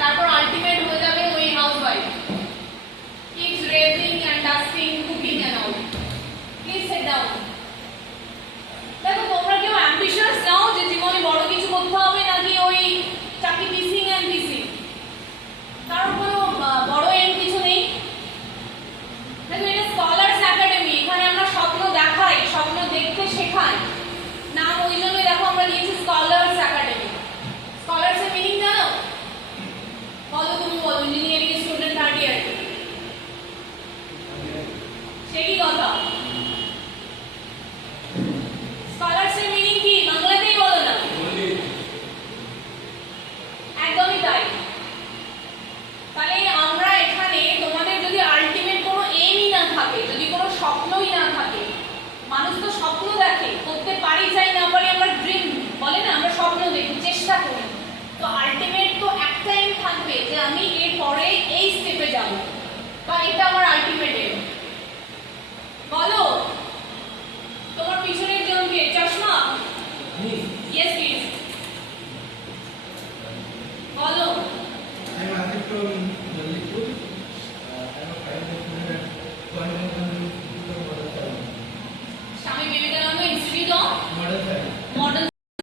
তারপর আলটিমেট হয়ে যাবে ওই housewife, kids raising and dusting, cooking and all. Please sit down. দেখো তোমরা কেউ অ্যাম্বিশিয়াস নাও যে জীবনে বড় কিছু করতে হবে, নাকি ওই চাকরি পিসিং এন্ড পিসিং? কারণ কোনো বড় এম কিছু নেই। দেখো এটা স্কলার্স একাডেমি, এখানে আমরা স্বপ্ন দেখাই, স্বপ্ন দেখতে শেখাই। নাম ওই জন্যই দেখো আমরা দিয়েছি স্কলার্স একাডেমি। স্কলার্স এর মিনিং জানো? বলো, তুমি বলো। ইঞ্জিনিয়ারিং স্টুডেন্ট থার্ড ইয়ার, সে কি কথা? স্কলার্স এর মিনিং কি বাংলাতেই বলো না? একদমই তাই। তাহলে আমরা এখানে তোমাদের যদি আলটিমেট কোনো এমই না থাকে, যদি কোনো স্বপ্নই না থাকে, মানুষ তো স্বপ্ন দেখে, করতে পারি চাই না পারি আমরা ড্রিম বলে না, আমরা স্বপ্ন দেখি, চেষ্টা করি। তো আলটিমেট তো একটাই থাকবে যে আমি এর পরে এই স্টেপে যাব, বা এটা আমার আলটিমেট এম।